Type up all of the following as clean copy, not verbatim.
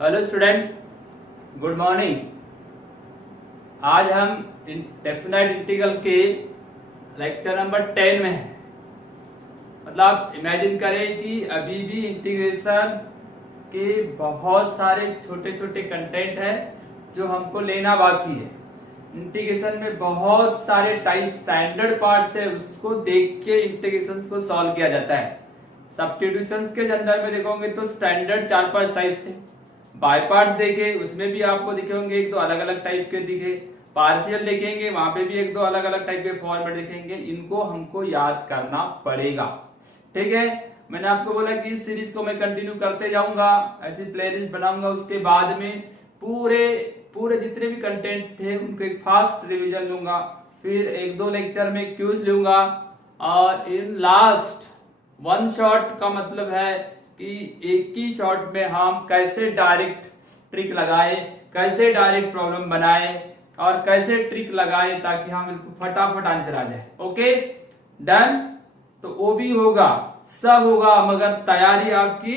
Hello student, good morning. आज हम definite integral के लेक्चर नंबर 10 में हैं। मतलब आप इमेजिन करें कि अभी भी इंटीग्रेशन के बहुत सारे छोटे छोटे कंटेंट है जो हमको लेना बाकी है। इंटीग्रेशन में बहुत सारे टाइप स्टैंडर्ड पार्ट्स है, उसको देख के इंटीग्रेशन को सॉल्व किया जाता है। सब्स्टिट्यूशंस के अंदर में देखोगे तो स्टैंडर्ड 4-5 टाइप्स थे। बाय पार्ट्स देखे, उसमें भी आपको दिखे होंगे एक दो अलग अलग टाइप के दिखे। पार्शियल देखेंगे, वहां पे भी एक दो अलग अलग टाइप के फॉर्मेट दिखेंगे। इनको हमको याद करना पड़ेगा, ठीक है। मैंने आपको बोला कि इस सीरीज को मैं कंटिन्यू करते जाऊंगा, ऐसी प्लेलिस्ट बनाऊंगा। उसके बाद में पूरे पूरे जितने भी कंटेंट थे उनको एक फास्ट रिवीजन लूंगा, फिर एक दो लेक्चर में क्यूज लूंगा, और इन लास्ट वन शॉट का मतलब है कि एक ही शॉट में हम कैसे डायरेक्ट ट्रिक लगाए, कैसे डायरेक्ट प्रॉब्लम बनाए और कैसे ट्रिक लगाए ताकि हम फटाफट आंसर आ जाए। Okay done. तो वो भी होगा, सब होगा, मगर तैयारी आपकी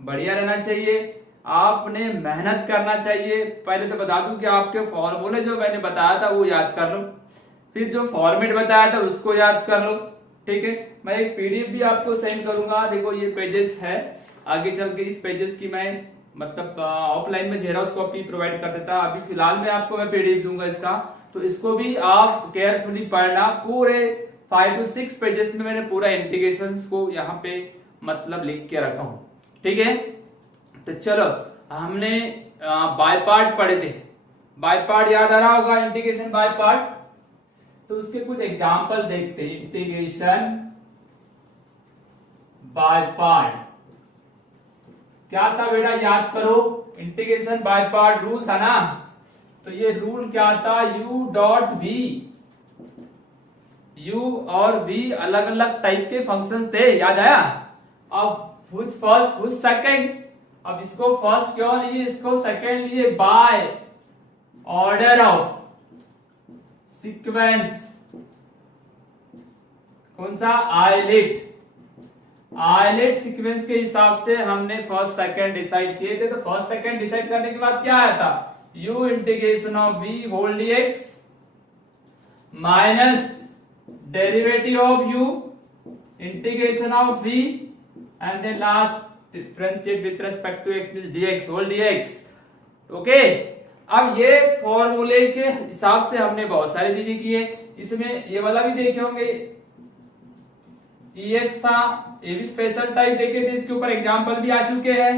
बढ़िया रहना चाहिए। आपने मेहनत करना चाहिए। पहले तो बता दूं कि आपके फॉर्मूले जो मैंने बताया था वो याद कर लो, फिर जो फॉर्मेट बताया था उसको याद कर लो, ठीक है। मैं एक पीडीएफ भी आपको सेंड करूंगा। देखो ये पेजेस है, आगे चल के इस पेजेस की मैं मतलब ऑफलाइन में जेरॉक्स कॉपी प्रोवाइड कर देता। अभी फिलहाल में आपको मैं पीडीएफ दूंगा इसका, तो इसको भी आप केयरफुली पढ़ना। पूरे 5 to 6 पेजेस में मैंने पूरा इंटीग्रेशन को यहाँ पे मतलब लिख के रखा हूँ, ठीक है। तो चलो, हमने बाय पार्ट पढ़े थे। बाय पार्ट याद आ रहा होगा, इंटीग्रेशन बाय पार्ट। तो उसके कुछ एग्जांपल देखते हैं। इंटीग्रेशन बाय पार्ट क्या था बेटा, याद करो। इंटीग्रेशन बाय पार्ट रूल था ना, तो ये रूल क्या था, u डॉट वी। u और v अलग अलग टाइप के फंक्शन थे, याद आया। अब व्हिच फर्स्ट व्हिच सेकंड, अब इसको फर्स्ट क्यों लिए, इसको सेकंड लिए, बाय ऑर्डर ऑफ सीक्वेंस। कौन सा, आइलेट। आइलेट सीक्वेंस के हिसाब से हमने फर्स्ट सेकंड डिसाइड किए थे। तो फर्स्ट सेकंड डिसाइड करने के बाद क्या आया था, u integration of v whole dx minus derivative of u integration of v and then last differentiate with respect to x means dx whole dx। Okay, अब ये फॉर्मूले के हिसाब से हमने बहुत सारी चीजें की है। इसमें ये वाला भी देखे होंगे, ex था, ये भी स्पेशल टाइप देखे थे, इसके ऊपर एग्जांपल भी आ चुके हैं।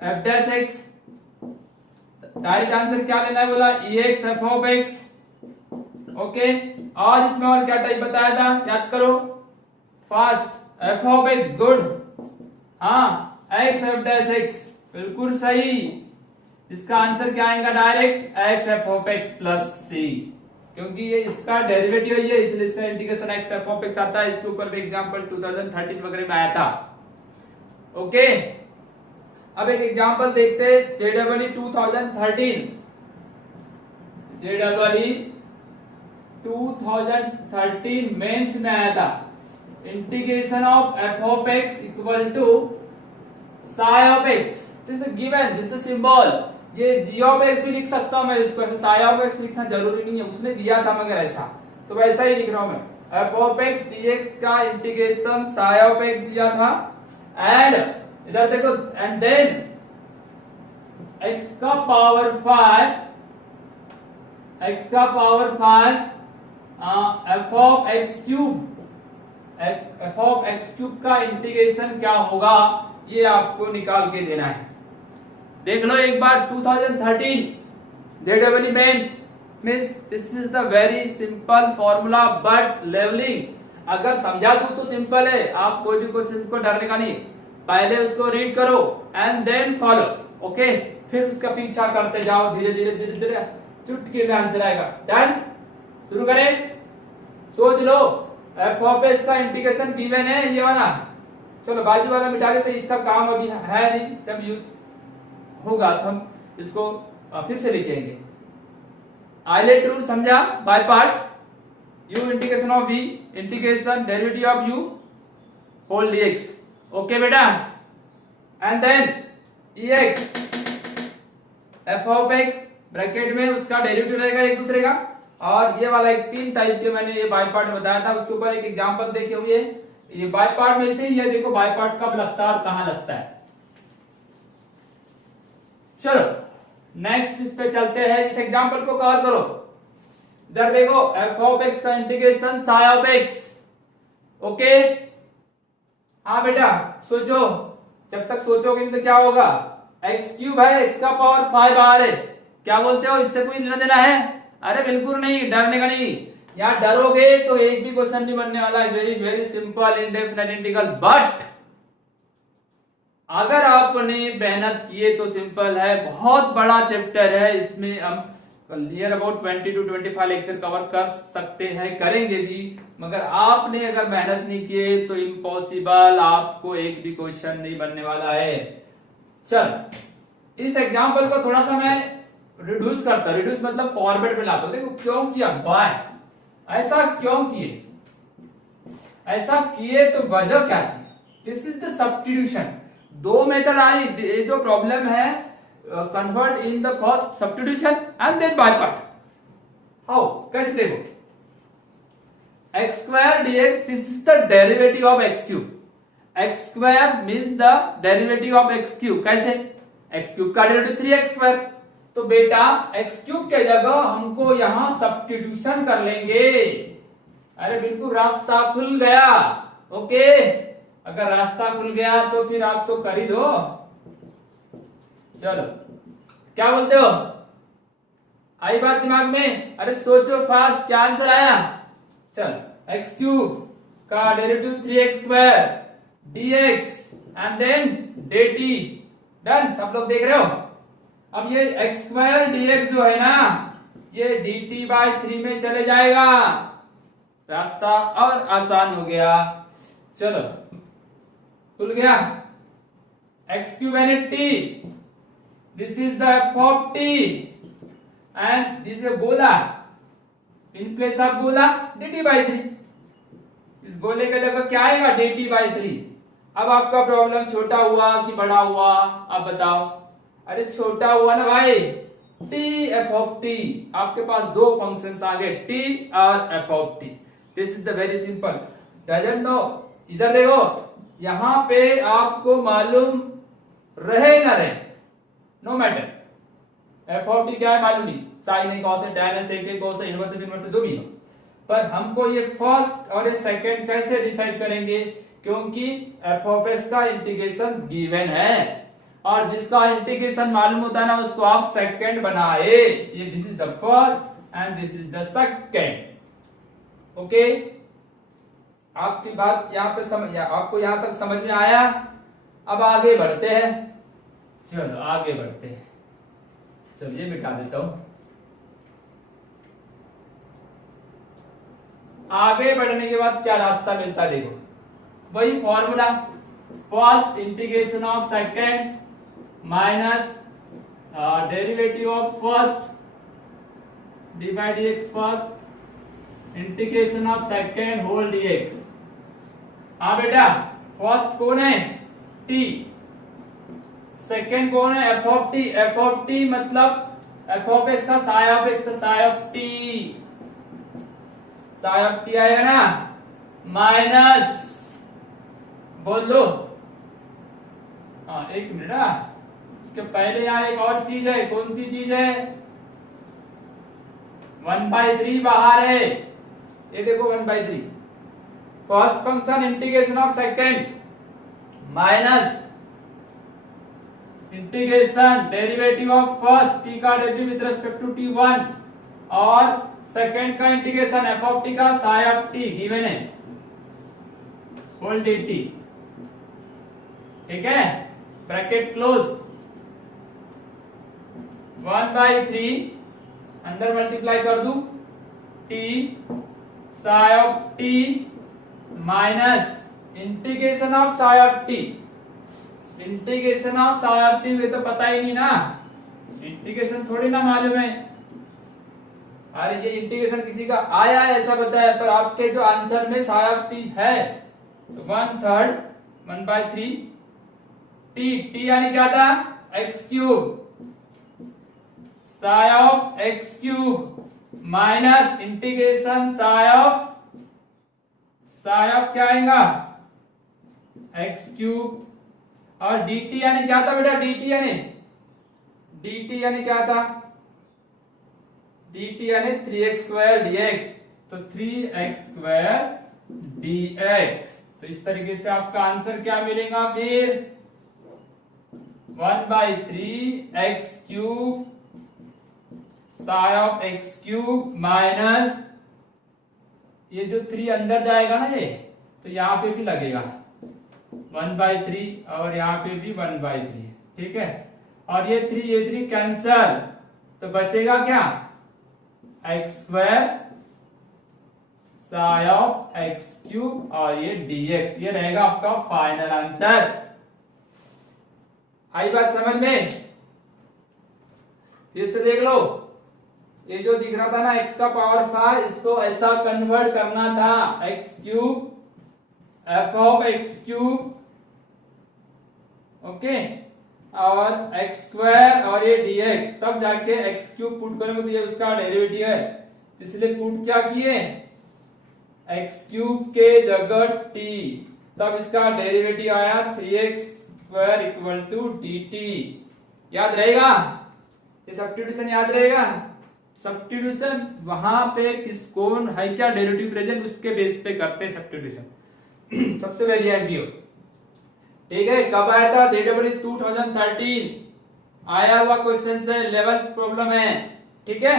f dash x, direct answer क्या लेना है बोला, ex f of x। Okay, और इसमें और क्या टाइप बताया था, याद करो, fast f of x, good. हाँ, x f डैश x, बिल्कुल सही। इसका आंसर क्या आएगा, direct x f of x plus c, क्योंकि ये इसका डेरिवेटिव है, इसलिए इसका integration x f of x आता है। इसके ऊपर भी एग्जांपल 2013 वगैरह में आया था। ओके, अब एक एग्जांपल देखते हैं, JEE 2013। JEE 2013 मेंस में आया था। Integration of f of x equal to psi of x, this is given, this is symbol. ये g ऑफ x भी लिख सकता हूं मैं, इसको ऐसे psi ऑफ x लिखना जरूरी नहीं है, उसने दिया था मगर ऐसा, तो वैसा ही लिख रहा हूं मैं। f ऑफ x dx का इंटीग्रेशन psi ऑफ x दिया था, एंड इधर देखो, एंड देन x का power 5 f of x cube, f of x cube का इंटीग्रेशन क्या होगा, ये आपको निकाल के देना है। देख लो एक बार, 2013 JEE mains means this is the very simple formula, but levelling अगर समझा दूं तो सिंपल है। आप कोई भी क्वेश्चन को डरने का नहीं, पहले उसको रीड करो एंड देन फॉलो। ओके, फिर उसका पीछा करते जाओ, धीरे धीरे धीरे धीरे चुटकी में आंसर आएगा। डन, शुरू करें। सोच लो, f ऑफ x का इंटीग्रेशन गिवन है ये वाला, चलो बाजू वाला मिटा देते, इसका काम अभी है नहीं, जब यूज होगा तो हम इसको फिर से लिखेंगे। आइलेट रूल समझा, by part, u integration of v integration derivative of u whole dx। Okay बेटा, and then ex F of X bracket में उसका डेरिवेटिव रहेगा एक दूसरे का, और ये वाला एक 3 टाइप के मैंने ये बाय पार्ट बताया था, उसके ऊपर एक एग्जांपल देखे हुए। ये बाय पार्ट में से ये देखो बाय पार्ट कब लगता है और कहां लगता है। चलो नेक्स्ट इस पे चलते हैं, इस एग्जांपल को कवर करो। इधर देखो एफ ऑफ एक्स का integration sigh of x. Okay, हाँ बेटा सोचो, जब तक सोचोगे नहीं तो क्या होगा। एक्स क्यूब है, एक्स का पावर 5 बाहर है, क्या बोलते हो, इससे कोई लेना देना है? अरे बिल्कुल नहीं, डरने का नहीं। यहाँ डरोगे तो एक भी क्वेश्चन नहीं बनने वाला है। Very very simple indefinite integral. But अगर आपने मेहनत किए तो सिंपल है, बहुत बड़ा चैप्टर है, इसमें हम near about 20 to 25 lecture cover कर सकते हैं, करेंगे भी। मगर आपने अगर मेहनत नहीं किए तो इम्पॉसिबल, आपको एक भी क्वेश्चन नहीं बनने वाला है। चल इस एग्जांपल को थोड़ा सा मैं रिड्यूस करता, रिड्यूस मतलब फॉरवर्ड में लाता हूं। देखो क्यों किया, व्हाई, ऐसा क्यों किए, ऐसा किए तो वजह क्या थी। This is the substitution. दो मेथड आई, ये जो प्रॉब्लम है convert in the first substitution and then by part. How, कैसे देखो, x square dx, this is the derivative of x cube. X square means the derivative of x cube. कैसे, x cube का derivative 3x square. तो बेटा x cube के जगह हमको यहां सब्स्टिट्यूशन कर लेंगे। अरे बिल्कुल रास्ता खुल गया। ओके, अगर रास्ता खुल गया तो फिर आप तो कर ही दो। चलो क्या बोलते हो, आई बात दिमाग में? अरे सोचो फास्ट, क्या आंसर आया? चलो एक्स क्यूब का derivative 3x square dx and then dt। Done, सब लोग देख रहे हो? अब ये एक्स स्क्वायर dx जो है ना, ये dt बाई 3 में चले जाएगा, रास्ता और आसान हो गया। चलो खुल गया। X cube and t, this is the f of t and this is गोला, इन प्लेस ऑफ गोला dt बाई 3। इस गोले के जगह क्या आएगा, dt बाई 3। अब आपका प्रॉब्लम छोटा हुआ कि बड़ा हुआ, अब बताओ। अरे छोटा हुआ ना भाई, t f ऑफ t, आपके पास दो फंक्शंस आ गए, t और f of t। This is the very simple, doesn't know. इधर देखो, यहां पे आपको मालूम रहे ना रहे, no matter, f of t क्या है मालूम नहीं, साइन है, कॉस है, टैन है, सेक है, कोस है, इनवर्स है, इनवर्स है, जो भी हो। पर हमको ये फर्स्ट और ये सेकंड कैसे डिसाइड करेंगे, क्योंकि f ऑफ s का इंटीग्रेशन गिवन है, और जिसका इंटीग्रेशन मालूम होता है ना, उसको आप सेकंड बनाए। ये this is the first and this is the second. Okay, आपकी बात यहाँ पे समझ, आपको यहां तक समझ में आया? अब आगे बढ़ते हैं। चलो आगे बढ़ते हैं, चलिए मिटा देता हूं। आगे बढ़ने के बाद क्या रास्ता मिलता है, देखो वही formula, first integration of second minus derivative of first d by d x, first integration of second whole dx। हाँ बेटा, फर्स्ट कौन है, t, सेकंड कौन है, f of t। f of t मतलब f ऑफ x का psi of x, Sai of t, Sai of t आएगा ना, माइनस, बोल लो। हाँ एक मिनट, इसके पहले यहाँ एक और चीज है, कौन सी चीज है, 1/3 बाहर है, ये देखो 1/3। First function integration of second minus integration derivative of first, t का derivative with respect to t1, और सेकंड का इंटीग्रेशन f ऑफ t का साई ऑफ t गिवन है, होल dt। ठीक है, ब्रैकेट क्लोज, 1/3 अंदर मल्टीप्लाई कर दूं, t Sai of t minus integration of Sai of t। Integration of Sai of t ये तो पता ही नहीं ना, इंटीग्रेशन थोड़ी ना मालूम है। अरे ये इंटीग्रेशन किसी का आया है ऐसा बताया, पर आपके जो आंसर में साई ऑफ t है, तो 1/3 1/3 t, t यानी क्या था, x cube, sigh of x cube minus integration sigh of क्या आएगा एक्स क्यूब और dt यानी क्या था बेटा dt यानी क्या था dt यानी 3x स्क्वायर dx तो 3x स्क्वायर dx तो इस तरीके से आपका आंसर क्या मिलेगा फिर 1/3 x cube sigh of x cube minus ये जो 3 अंदर जाएगा ना ये तो यहाँ पे भी लगेगा 1/3 और यहाँ पे भी 1/3 ठीक है और ये 3 कैंसल तो बचेगा क्या x square sigh of x cube और ये dx ये रहेगा आपका फाइनल आंसर। आई बात समझ में? फिर से देख लो ये जो दिख रहा था ना x का पावर 5 इसको ऐसा कन्वर्ट करना था x cube f of x cube okay और x स्क्वायर और ये dx तब जाके x क्यूब पुट करेंगे तो ये उसका डेरिवेटिव है इसलिए पुट क्या किए x क्यूब के जगह t तब इसका डेरिवेटिव आया 3x square equal to dt याद रहेगा ये सब्स्टिट्यूशन याद रहेगा सब्स्टिट्यूशन वहां पे किस कौन है क्या डेरिवेटिव प्रेजेंट उसके बेस पे करते हैं सब्स्टिट्यूशन सबसे पहले एमपीओ ठीक है कब आया था जेडब्ल्यू 2013 आया हुआ क्वेश्चन से लेवल प्रॉब्लम है ठीक है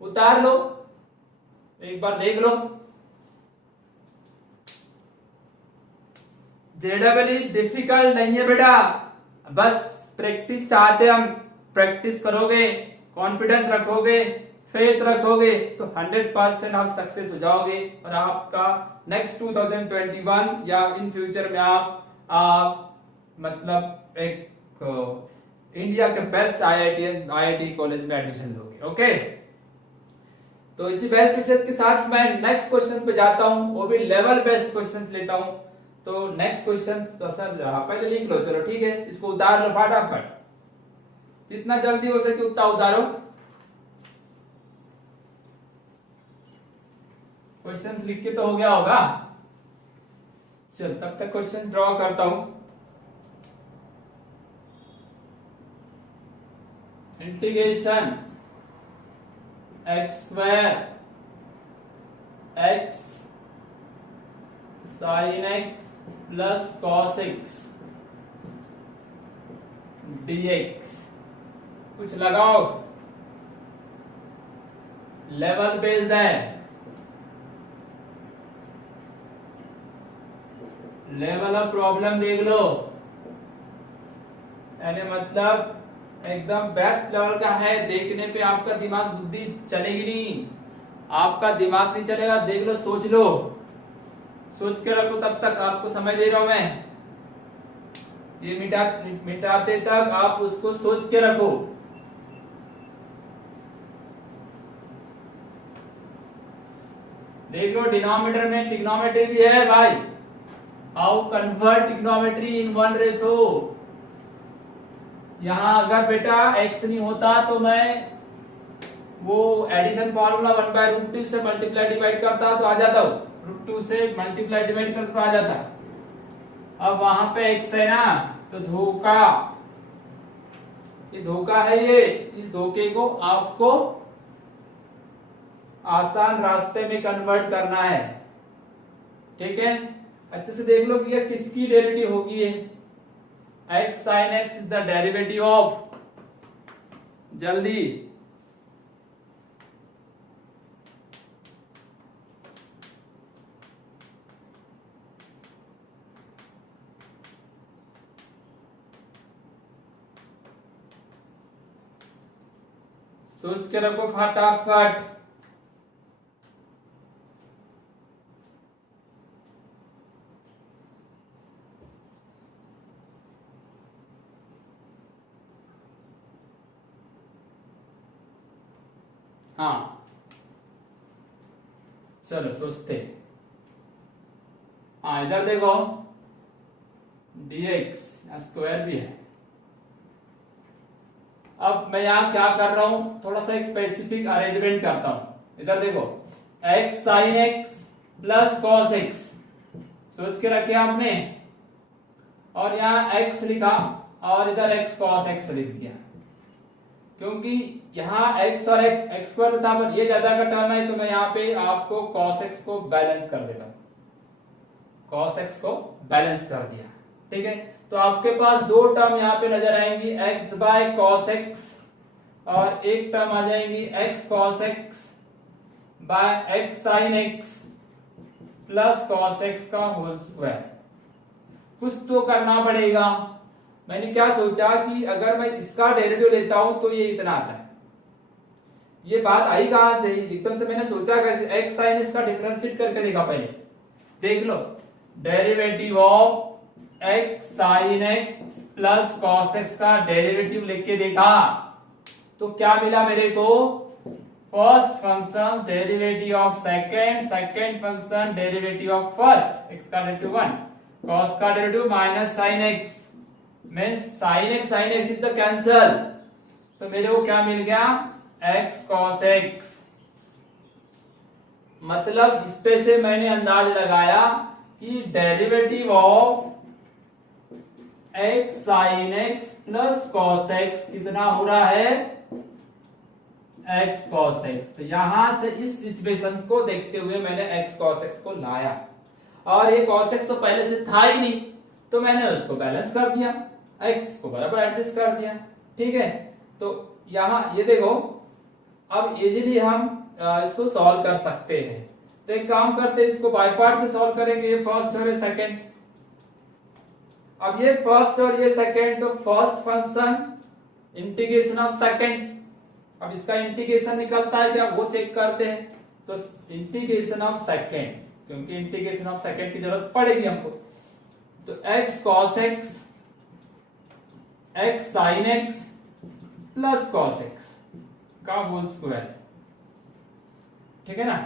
उतार लो एक बार देख लो जेडब्ल्यू डिफिकल्ट नहीं है बेटा बस प्रैक्टिस चाहते हम प्रैक्टिस करोगे कॉन्फिडेंस रखोगे फेथ रखोगे तो 100% आप सक्सेस हो जाओगे और आपका नेक्स्ट 2021 या इन फ्यूचर में आप मतलब एक इंडिया के बेस्ट आईआईटी कॉलेज में एडमिशन लोगे ओके तो इसी बेस्ट विशेष के साथ मैं नेक्स्ट क्वेश्चन पे जाता हूं वो भी लेवल बेस्ड क्वेश्चंस लेता हूं तो नेक्स्ट क्वेश्चन तो सर पहले लिख लो चलो ठीक है इसको उतार लो फटाफट जितना जल्दी हो सके उतना उतारो क्वेश्चंस लिख के तो हो गया होगा चल तब तक क्वेश्चन ड्रॉ करता हूं integration x square x sin x plus cos x dx कुछ लगाओ लेवल बेस्ड है लेवल ऑफ प्रॉब्लम देख लो यानी मतलब एकदम बेस्ट लेवल का है देखने पे आपका दिमाग बुद्धि चलेगी नहीं आपका दिमाग नहीं चलेगा देख लो सोच के रखो तब तक आपको समय दे रहा हूं मैं ये मिटाते तक आप उसको सोच के रखो देख लो डिनोमिनेटर में ट्रिग्नोमेट्री भी है भाई how convert trigonometry in one ratio यहां अगर बेटा x नहीं होता तो मैं वो एडिशन फॉर्मूला 1/√2 से मल्टीप्लाई डिवाइड करता तो आ जाता √2 से मल्टीप्लाई डिवाइड करता तो आ जाता अब वहां पे x है ना तो धोखा ये धोखा है ये इस धोखे को आपको आसान रास्ते में कन्वर्ट करना है ठीक है अच्छे से देख लो कि ये किसकी डेरिवेटिव होगी ये x sin x is the derivative of जल्दी सोच के रखो फटाफट हाँ चलो सोचते हाँ इधर देखो dx स्क्वायर भी है अब मैं यहाँ क्या कर रहा हूं, थोड़ा सा एक स्पेसिफिक अरेंजमेंट करता हूं। इधर देखो x sin x plus cos x सोच के रखे आपने, और यहाँ x लिखा और इधर x cos x लिख दिया, क्योंकि यहाँ x और x स्क्वायर था, पर ये ज्यादा का टर्म है, तो मैं यहाँ पे आपको cos x को बैलेंस कर देता हूँ, cos x को बैलेंस कर दिया। ठीक है, तो आपके पास दो टर्म यहाँ पे नजर आएंगी, x बाय cos x, और एक टर्म आ जाएंगी x cos x by x sin x plus cos x का होल स्क्वायर। कुछ तो करना पड़ेगा। मैंने क्या सोचा कि अगर मैं इसका डेरिवेटिव लेता हूं तो ये इतना आता है। ये बात आई कहां से, एकदम से मैंने सोचा कैसे, x sin x का डिफरेंशिएट करके देखा पहले, देख लो, derivative of x sin x plus cos x का डेरिवेटिव लेके देखा तो क्या मिला मेरे को, first function derivative of second, second function derivative of first, x का डेरिवेटिव 1, cos का derivative minus sin x, means sin x is the cancel, तो मेरे को क्या मिल गया, x cos x। मतलब इस पे से मैंने अंदाज लगाया कि derivative of x sin x plus cos x कितना हो रहा है, x cos x। तो यहां से इस सिचुएशन को देखते हुए मैंने x cos x को लाया, और ये cos x तो पहले से था ही नहीं, तो मैंने उसको बैलेंस कर दिया, x को बराबर एडजस्ट कर दिया। ठीक है, तो यहां ये देखो, अब इजीली हम इसको सॉल्व कर सकते हैं। तो एक काम करते हैं, इसको बाय पार्ट से सॉल्व करेंगे, ये फर्स्ट और ये सेकंड। अब ये फर्स्ट और ये सेकंड, तो first function integration of second, अब इसका इंटीग्रेशन निकलता है क्या वो चेक करते हैं। तो इंटीग्रेशन ऑफ सेकंड, क्योंकि इंटीग्रेशन ऑफ सेकंड की जरूरत पड़ेगी हमको, तो x cos x, x sin x plus cos x का होल स्क्वायर। ठीक है ना।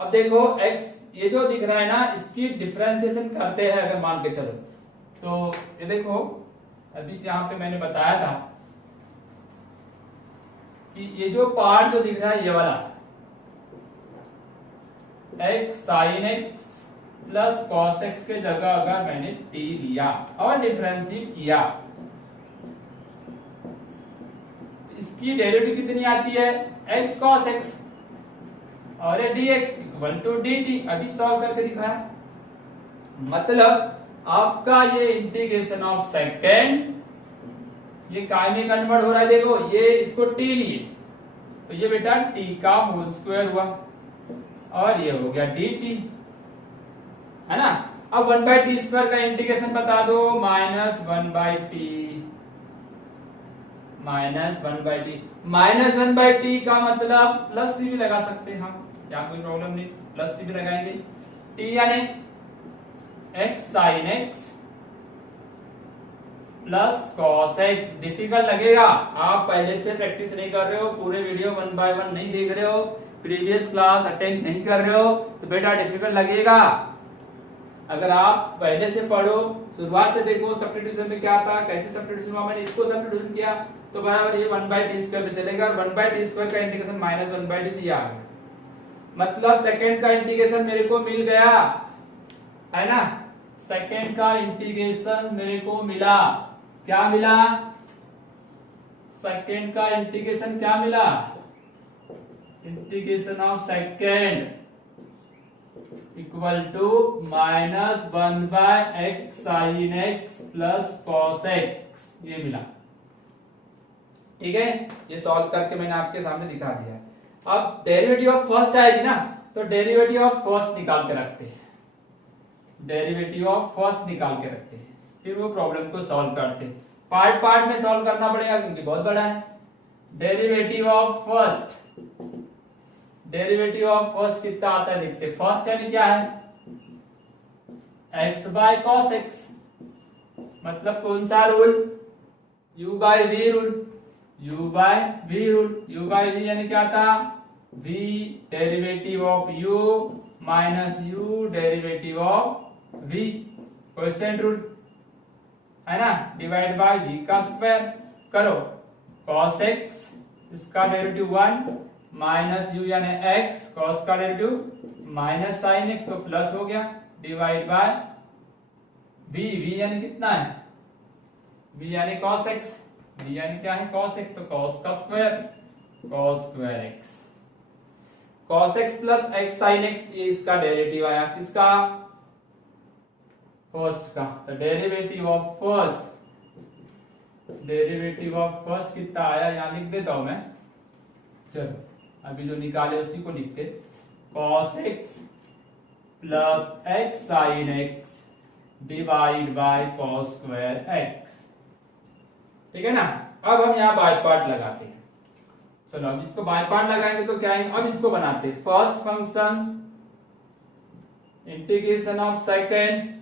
अब देखो x ये जो दिख रहा है ना, इसकी डिफरेंशिएशन करते हैं अगर मान के चलो, तो ये देखो अभी यहाँ पे मैंने बताया था कि ये जो पार्ट जो दिख रहा है ये वाला x sin x plus cos x के जगह अगर मैंने t लिया और डिफरेंशिएट किया, तो इसकी डेरिवेटिव कितनी आती है, x cos x, और ये dx इक्वल टू dt। अभी सॉल्व करके दिखाया, मतलब आपका ये इंटीग्रेशन ऑफ सेकंड ये काय में कन्वर्ट हो रहा है, देखो ये इसको t लिए, तो ये बेटा t का होल स्क्वायर हुआ, और ये हो गया dt, है ना। अब 1/t² का इंटीग्रेशन बता दो, minus 1/t, minus 1/t, minus 1/t का मतलब प्लस सी भी लगा सकते हैं हम, यहाँ कोई प्रॉब्लम नहीं, प्लस सी भी लगाएंगे। t यानी x sin x plus cos x। Difficult लगेगा, आप पहले से प्रैक्टिस नहीं कर रहे हो, पूरे वीडियो 1 बाय 1 नहीं देख रहे हो, प्रीवियस क्लास अटेंड नहीं कर रहे हो, तो बेटा डिफिकल्ट लगेगा। अगर आप पहले से पढ़ो, शुरुआत से देखो सब्स्टिट्यूशन में क्या था, कैसे सब्स्टिट्यूशन हुआ, मैंने इसको सब्स्टिट्यूशन किया, तो बराबर ये 1/t² पे चलेगा, और 1/t² का इंटीग्रेशन माइनस 1/t दिया आ गया, मतलब सेकंड का इंटीग्रेशन मेरे को मिल गया, है ना। सेकंड का इंटीग्रेशन मेरे को मिला, क्या मिला, सेकंड का इंटीग्रेशन क्या मिला, integration of second equal to minus 1/x sin x plus cos x, ये मिला। ठीक है, ये सॉल्व करके मैंने आपके सामने दिखा दिया। अब डेरिवेटिव ऑफ फर्स्ट आएगी ना, तो डेरिवेटिव ऑफ फर्स्ट निकाल के रखते हैं, डेरिवेटिव ऑफ फर्स्ट निकाल के रखते हैं, फिर वो प्रॉब्लम को सॉल्व करते हैं। पार्ट पार्ट में सॉल्व करना पड़ेगा क्योंकि बहुत बड़ा है। Derivative of first, derivative of first कितना आता है देखते हैं। फर्स्ट यानी क्या है, x बाय cos x, मतलब कौन सा rule, u by v rule, u by v rule, u by v यानी क्या था, v derivative of u minus u derivative of v, quotient rule, है ना, डिवाइड बाय v का स्क्वायर करो, cos x, इसका डेरिवेटिव 1 माइनस u यानी x, cos का डेरिवेटिव माइनस sin x, तो प्लस हो गया, डिवाइड बाय v, v यानी कितना है, v यानी cos x, v यानी क्या है cos x, तो cos का square, cos square x, cos x plus x sin x, ये इसका डेरिवेटिव आया, किसका, फर्स्ट का, तो डेरिवेटिव ऑफ फर्स्ट कितना आया, यहां लिख देता हूं मैं, चलो अभी जो निकाले उसी को लिखते, cos x plus x sin x divide by cos square x, ठीक है ना। अब हम यहाँ बाय पार्ट लगाते हैं, चलो अब इसको बाय पार्ट लगाएंगे तो क्या आएंगे, अब इसको बनाते हैं, first function integration of second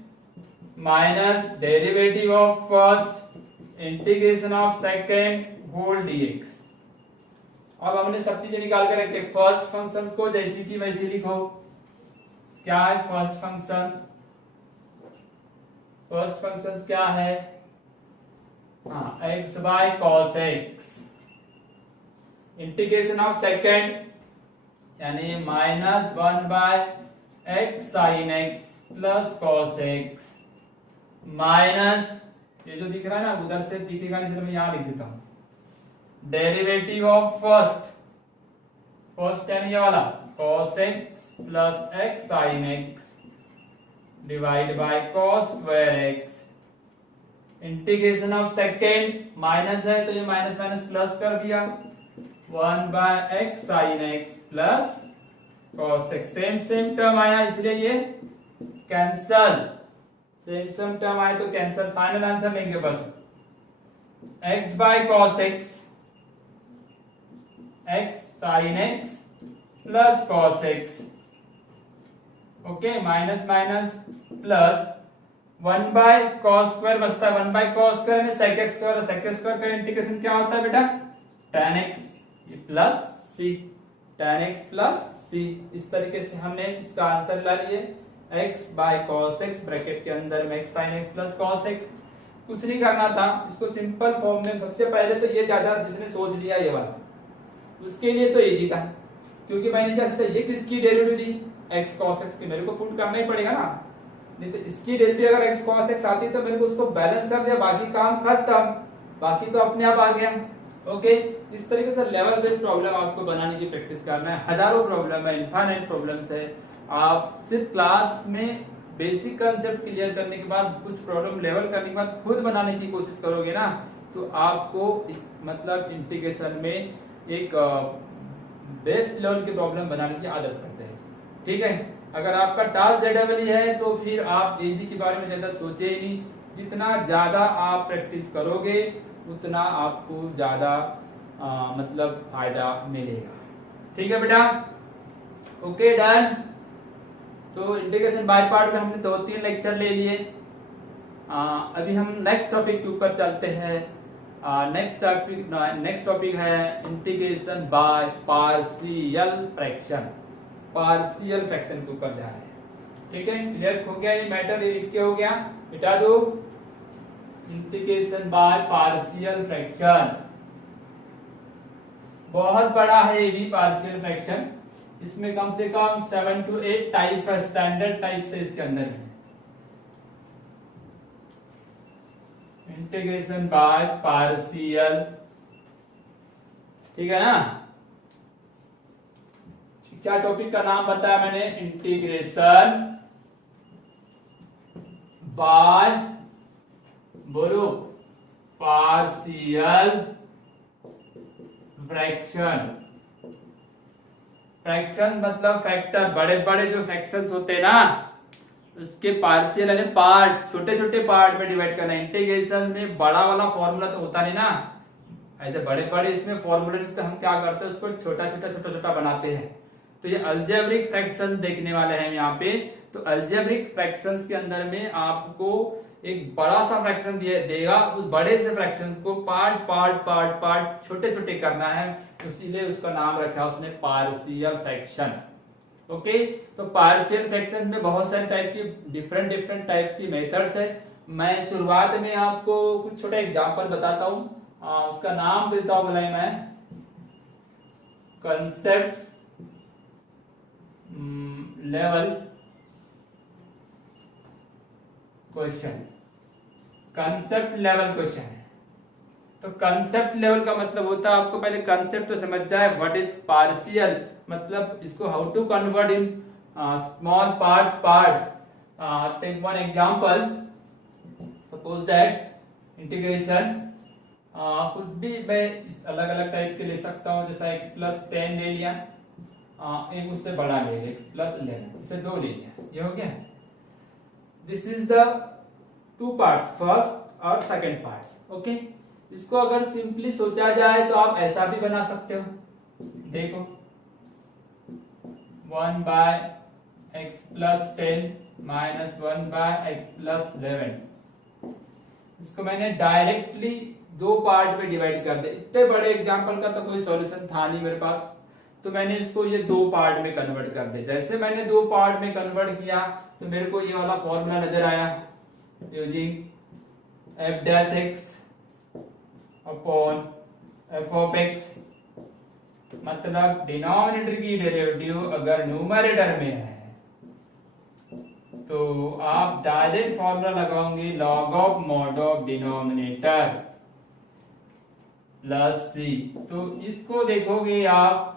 minus derivative of first integration of second whole dx। अब हमने सब चीजें निकाल कर रखे, फर्स्ट फंक्शंस को जैसी की वैसी लिखो, क्या है फर्स्ट फंक्शंस क्या है, हाँ x by cos x, integration of second यानी minus 1 by x sin x plus cos x minus, ये जो दिख रहा है ना उधर से दिखेगा नहीं, मैं यहां लिख देता हूं, डेरिवेटिव ऑफ फर्स्ट यानी ये वाला cos x plus x sin x divide by cos square x, integration of second minus है तो ये माइनस माइनस प्लस कर दिया, 1 by x sin x plus cos x, same term आया इसलिए ये कैंसल, सेम टर्म आए तो कैंसल, फाइनल आंसर लेंगे बस, x by cos x, x sin x plus cos x, okay minus minus plus 1 by cos square बचता है, 1 by cos square में sec x square, sec x square का integration क्या होता है बेटा, tan x plus c, tan x plus c, इस तरीके से हमने इसका आंसर ला लिए, x by cos x bracket के अंदर में x sin x plus cos x, कुछ नहीं करना था, इसको सिंपल फॉर्म में सबसे पहले तो ये ज्यादा जिसने सोच लिया ये वाला, उसके लिए तो इजी था, क्योंकि मैंने क्या सोचा ये किसकी डेरिवेटिव दी, x cos x की, मेरे को पुट करना ही पड़ेगा ना, नहीं तो इसकी डेरिवेटिव अगर x cos x आती तो मेरे को उसको बैलेंस कर दिया, बाकी काम खत्म, बाकी तो अपने आप आ गया, ओके। इस तरीके से लेवल बेस्ड प्रॉब्लम आपको बनाने की प्रैक्टिस करना है, हजारों प्रॉब्लम है, इनफाइनाइट प्रॉब्लम्स है, आप सिर्फ क्लास में बेसिक कंसेप्ट क्लियर करने के बाद कुछ प्रॉब्लम लेवल करने के बाद खुद बनाने की कोशिश करोगे ना, तो आपको मतलब इंटीग्रेशन में एक बेस्ट लेवल की प्रॉब्लम बनाने की आदत पड़ती है, ठीक है। अगर आपका टास्क जेडबल है तो फिर आप इजी के बारे में ज्यादा सोचे ही नहीं, जितना ज्यादा आप प्रैक्टिस करोगे उतना आपको ज्यादा मतलब फायदा मिलेगा, ठीक है बेटा, ओके डन। तो इंटीग्रेशन बाय पार्ट में हमने 2-3 लेक्चर ले लिए, अभी हम नेक्स्ट टॉपिक के ऊपर चलते हैं। नेक्स्ट टॉपिक है integration by partial fraction, partial fraction के ऊपर जा रहे हैं, ठीक है। क्लियर हो गया ये मैटर, ये लिख के हो गया, मिटा दो, इंटीग्रेशन बाय पार्शियल फ्रैक्शन बहुत बड़ा है ये भी पार्शियल फ्रैक्शन, इसमें कम से कम 7 to 8 टाइप है, स्टैंडर्ड टाइप से इसके अंदर है। इंटीग्रेशन बाय पार्शियल, ठीक है ना। क्या टॉपिक का नाम बताया मैंने, इंटीग्रेशन बाय, बोलो, पार्शियल फ्रैक्शन। फ्रैक्शन मतलब फैक्टर, बड़े बड़े जो फ्रैक्शंस होते हैं ना उसके पार्शियल यानी पार्ट, छोटे छोटे पार्ट में डिवाइड करना। इंटीग्रेशन में बड़ा वाला फॉर्मूला तो होता नहीं ना, ऐसे बड़े बड़े इसमें फॉर्मूला नहीं, तो हम क्या करते हैं उसको छोटा छोटा छोटा छोटा बनाते हैं। तो ये अलजेब्रिक फ्रैक्शन देखने वाले हैं यहाँ पे। तो अलजेब्रिक फ्रैक्शंस के अंदर में आपको एक बड़ा सा फ्रैक्शन देगा, उस बड़े से फ्रैक्शन को पार्ट पार्ट पार्ट पार्ट छोटे छोटे करना है, इसीलिए उसका नाम रखा उसने पार्शियल फ्रैक्शन। ओके, तो पार्शियल फ्रैक्शन में बहुत सारे टाइप की डिफरेंट टाइप्स की मेथड्स है। मैं शुरुआत में आपको कुछ छोटा एग्जांपल बताता हूँ, उसका नाम देता हूं भलाई मैं concept level question. Concept level question है। तो कंसेप्ट लेवल का मतलब होता है, आपको पहले कंसेप्ट तो समझ जाए, व्हाट इज पार्शियल, मतलब इसको how to convert in small parts. Take one example, suppose that integration कुछ भी मैं अलग अलग टाइप के ले सकता हूं, जैसा x+10 ले लिया, एक उससे बड़ा ले लिया x+11, इसे 2 ले लिया, ये हो गया। This is the 2 parts, first और सेकंड पार्ट्स। ओके, इसको अगर सिंपली सोचा जाए तो आप ऐसा भी बना सकते हो, देखो 1/x+10 - 1/x+11, इसको मैंने डायरेक्टली 2 पार्ट में डिवाइड कर दिया। इतने बड़े एग्जांपल का तो कोई सॉल्यूशन था नहीं मेरे पास, तो मैंने इसको ये 2 पार्ट में कन्वर्ट कर दिया। जैसे मैंने 2 पार्ट में कन्वर्ट किया तो मेरे को ये वाला फॉर्मूला नजर आया, यूजिंग f' अपॉन f(x), मतलब डिनोमिनेटर की डेरिवेटिव अगर न्यूमरेटर में है तो आप डायरेक्ट फॉर्मूला लगाओगे log of mod of denominator plus C. तो इसको देखोगे आप,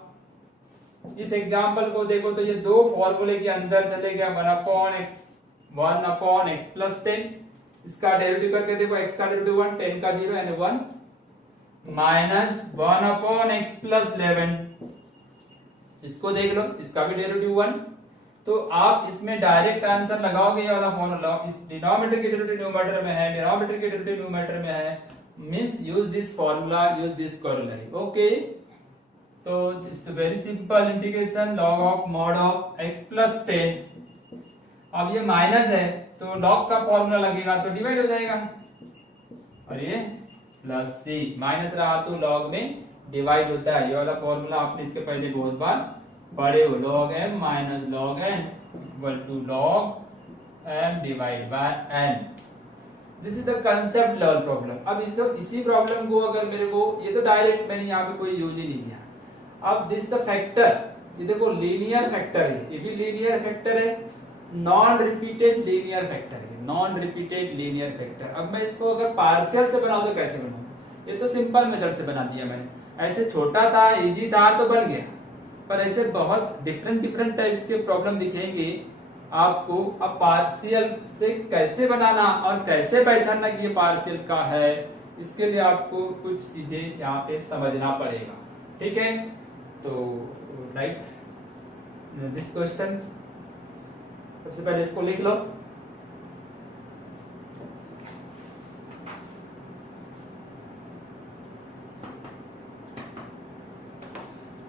इस एग्जांपल को देखो तो ये 2 फॉर्मूले के अंदर चले गया, 1/x+10, इसका डेरिवेटिव करके देखो, x का डेरिवेटिव 1, 10 का 0 यानी 1, माइनस 1/x+11, इसको देख लो, इसका भी डेरिवेटिव 1। तो आप इसमें डायरेक्ट आंसर लगाओगे, ये वाला फॉर्मूला, इस डिनोमिनेटर की डेरिवेटिव न्यूमरेटर में है, डिनोमिनेटर की डेरिवेटिव न्यूमरेटर में है, means use this formula, use this corollary. Okay, तो it's very simple integration log of mod of x+10। अब ये माइनस है तो log का फॉर्मूला लगेगा तो डिवाइड हो जाएगा, और ये प्लस सी, माइनस रहा तो log में डिवाइड होता है। ये वाला फॉर्मूला आपने इसके पहले बहुत बार पढ़े हो, log m minus log n equal to log m divide by n। This is the concept level problem. अब इसी प्रॉब्लम को अगर मेरे को, ये तो डायरेक्ट मैंने यहाँ पे कोई यूज ही नहीं किया। अब दिस द फैक्टर, ये देखो लीनियर फैक्टर है, ये भी लीनियर फैक्टर है, नॉन रिपीटेड लीनियर फैक्टर है, नॉन रिपीटेड लीनियर फैक्टर। अब मैं इसको अगर पार्शियल से बनाऊं तो कैसे बनाऊं? ये तो सिंपल मेथड से बना दिया मैंने, ऐसे छोटा था, इजी था तो बन गया, पर ऐसे बहुत डिफरेंट टाइप्स के प्रॉब्लम दिखेंगे आपको। अब पार्शियल से कैसे बनाना और कैसे पहचानना कि ये पार्शियल का है, इसके लिए आपको कुछ चीजें यहाँ पे समझना पड़ेगा, ठीक है। तो राइट दिस क्वेश्चन, सबसे पहले इसको लिख लो।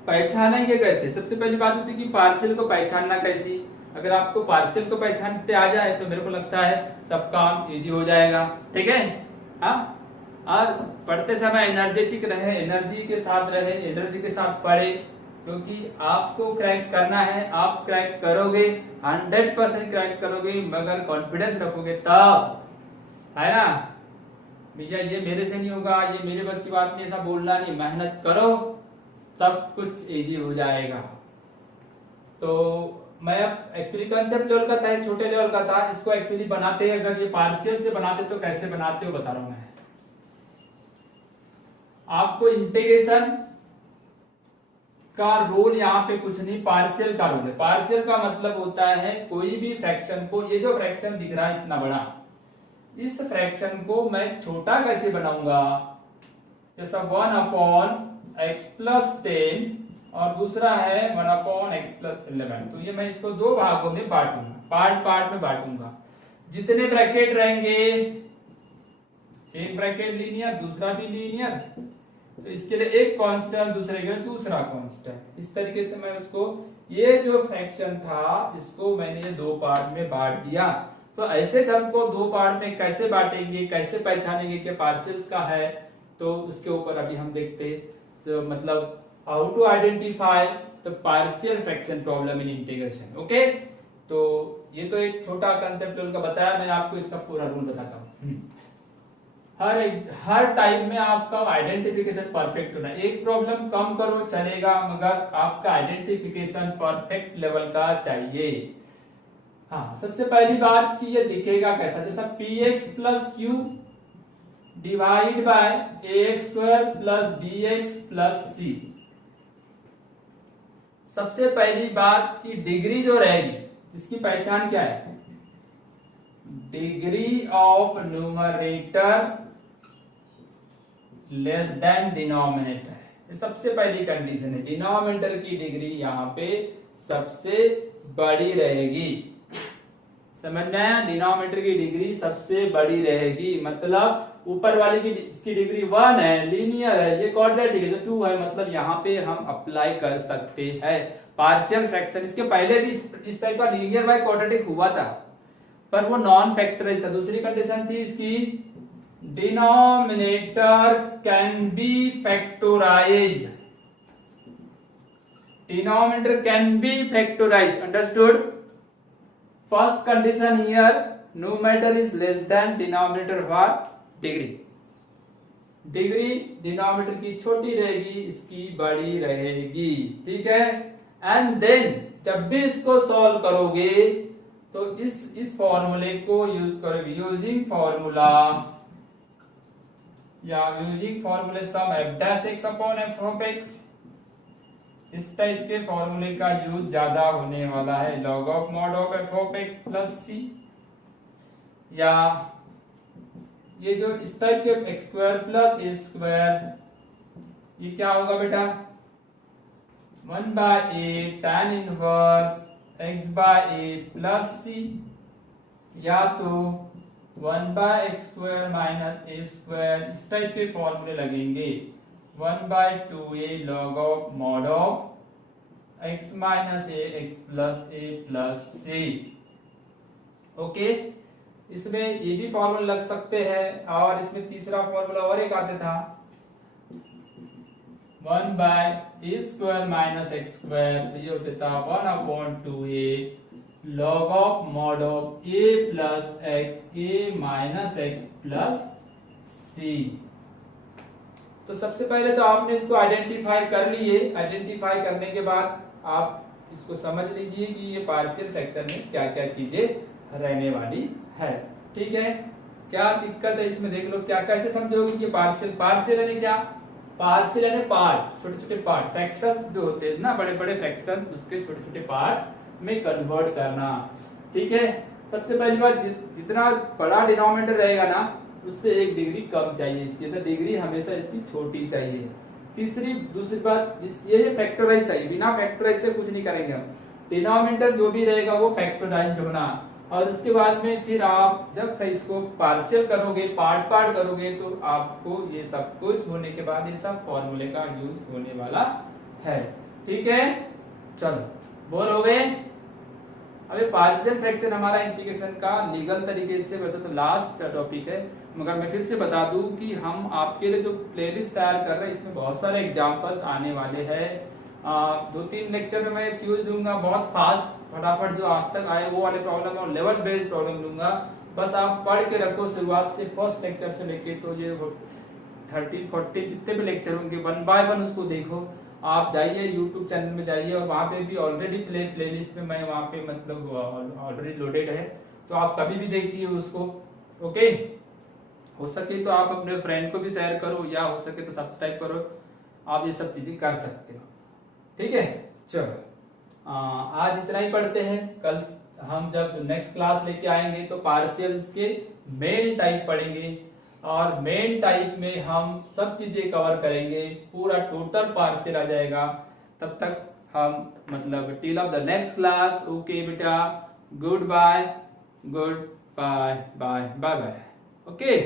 पहचानेंगे कैसे? सबसे पहली बात होती है कि पार्शियल को पहचानना कैसी। अगर आपको पार्शियल को पहचानते आ जाए तो मेरे को लगता है सब काम इजी हो जाएगा, ठीक है। हाँ, और पढ़ते समय एनर्जेटिक रहे, एनर्जी के साथ रहे, एनर्जी के साथ पढ़े, क्योंकि आपको क्रैक करना है। आप क्रैक करोगे, 100% क्रैक करोगे, मगर कॉन्फिडेंस रखोगे तब, है ना। भैया ये मेरे से नहीं होगा, ये मेरे बस की बात नहीं, ऐसा बोलना नहीं, मेहनत करो, सब कुछ इजी हो जाएगा। तो मैं एक्चुअली कंसेप्ट लेवल का था, छोटे लेवल का था, इसको एक्चुअली बनाते हैं, अगर ये पार्शियल से बनाते तो कैसे बनाते हो बता रहा हूं मैं आपको। इंटीग्रेशन का रोल यहाँ पे कुछ नहीं, पार्शियल का रोल है। पार्शियल का मतलब होता है कोई भी फ्रैक्शन को, ये जो फ्रैक्शन दिख रहा है इतना बड़ा, इस फ्रैक्शन को मैं छोटा कैसे बनाऊंगा, जैसा 1/x+10 और दूसरा है 1/x+11। तो ये मैं इसको 2 भागों में बांटूंगा, पार्ट में बांटूंगा। जितने ब्रैकेट रहेंगे, एक ब्रैकेट लीनियर, दूसरा भी लीनियर, तो इसके लिए एक कांस्टेंट, दूसरे के लिए दूसरा कांस्टेंट। इस तरीके से मैं उसको, ये जो फ्रैक्शन था इसको मैंने ये 2 पार्ट में बांट दिया। तो ऐसे हमको 2 पार्ट में कैसे बांटेंगे, कैसे पहचानेंगे कि पार्शियल्स का है, तो उसके ऊपर अभी हम देखते। तो मतलब how to identify the partial fraction problem in integration. Okay, तो ये तो एक छोटा कंसेप्ट का बताया, मैं आपको इसका पूरा रूल बताता हूँ। हर टाइप में आपका आइडेंटिफिकेशन परफेक्ट होना है। एक प्रॉब्लम कम करो चलेगा, मगर आपका आइडेंटिफिकेशन परफेक्ट लेवल का चाहिए। हाँ, सबसे पहली बात कि ये दिखेगा कैसा, जैसा px plus Q divide by ax square plus bx plus c। सबसे पहली बात की डिग्री जो रहेगी इसकी पहचान क्या है, degree of numerator less than denominator. ये सबसे पहली कंडीशन है, डिनोमिनेटर की डिग्री यहाँ पे सबसे बड़ी रहेगी। समझ में आया, डिनोमिनेटर की डिग्री सबसे बड़ी रहेगी, मतलब ऊपर वाले की डिग्री 1 है, लीनियर है, ये क्वाड्रेटिक है, तो 2 है, मतलब यहाँ पे हम अप्लाई कर सकते हैं पार्शियल फ्रैक्शन। इसके पहले भी इस टाइप का लीनियर बाय क्वाड्रेटिक हुआ था, पर वो नॉन फैक्टराइज था। दूसरी कंडीशन थी इसकी, denominator can be factorised, denominator can be factorised, understood. First condition here, numerator is less than denominator for degree. Degree denominator की छोटी रहेगी, इसकी बड़ी रहेगी, ठीक है। एंड देन जब भी इसको सॉल्व करोगे तो इस फॉर्मूले को यूज करो, यूजिंग फॉर्मूला या यूजिंग फॉर्मूले some f dash x upon f of x। इस टाइप के फॉर्मूले का यूज ज्यादा होने वाला है, log of mod of f of x plus c, या ये जो इस टाइप के x square plus a square, ये क्या होगा बेटा, 1 by a tan inverse x by a plus c, या तो 1 by x square minus a square, इस टाइप के फॉर्मूले लगेंगे। 1 by 2a log of mod of x minus a x plus c। Okay, इसमें ये भी फॉर्मूला लग सकते हैं, और इसमें तीसरा फॉर्मूला और एक आते था, 1 by a square minus x square, तो ये होता था 1 upon 2a log of mod of a plus x a minus x plus c। तो सबसे पहले तो आपने इसको आइडेंटिफाई कर लिए। आइडेंटिफाई करने के बाद आप इसको समझ लीजिए कि ये पार्शियल फ्रैक्शन में क्या क्या चीजें रहने वाली है, ठीक है। क्या दिक्कत है इसमें देख लो, क्या कैसे समझोगे कि पार्शियल यानी क्या, पार्शियल यानी पार्ट, छोटे छोटे पार्ट, फ्रैक्शंस जो होते हैं ना, बड़े बड़े फ्रैक्शन, उसके छोटे छोटे पार्ट्स में कन्वर्ट करना, ठीक है। सबसे पहली बात, जितना बड़ा डिनोमिनेटर रहेगा ना, उससे 1 डिग्री कम चाहिए इसकी, तो डिग्री हमेशा इसकी छोटी चाहिए। दूसरी बात, ये फैक्टराइज चाहिए, बिना फैक्टराइज से कुछ नहीं करेंगे हम। डिनोमिनेटर जो भी रहेगा वो फैक्टराइज्ड होना, और उसके बाद में फिर आप जब इसको पार्शियल करोगे, पार्ट करोगे, तो आपको ये सब कुछ होने के बाद ये सब फॉर्मूले का यूज होने वाला है, ठीक है। चलो, बोल हो गए। अभी पार्शियल फ्रैक्शन हमारा इंटीग्रेशन का लीगल तरीके से वैसे तो लास्ट टॉपिक है, मगर मैं फिर से बता दूं कि हम आपके लिए जो प्लेलिस्ट तैयार कर रहे हैं, इसमें बहुत सारे एग्जांपल्स आने वाले हैं। 2-3 लेक्चर में मैं क्यूज दूंगा बहुत फास्ट, फटाफट जो आज तक आए वो वाले प्रॉब्लम और लेवल बेस्ड प्रॉब्लम दूंगा। बस आप पढ़ के रखो शुरुआत से, फर्स्ट लेक्चर से लेके तो ये 30-40 जितने भी लेक्चर होंगे 1 बाय 1 उसको देखो। आप जाइए यूट्यूब चैनल में जाइए, और वहाँ पे भी ऑलरेडी प्लेलिस्ट में मैं वहाँ पे मतलब ऑलरेडी लोडेड है, तो आप कभी भी देखिए उसको, ओके। हो सके तो आप अपने फ्रेंड को भी शेयर करो, या हो सके तो सब्सक्राइब करो, आप ये सब चीजें कर सकते हो, ठीक है। चलो, आज इतना ही पढ़ते हैं। कल हम जब नेक्स्ट क्लास लेके आएंगे तो पार्शियल्स के मेन टाइप पढ़ेंगे, और मेन टाइप में हम सब चीजें कवर करेंगे, पूरा टोटल पार्शियल आ जाएगा। तब तक हम मतलब till of the next class, okay बेटा, goodbye, goodbye bye bye bye, okay.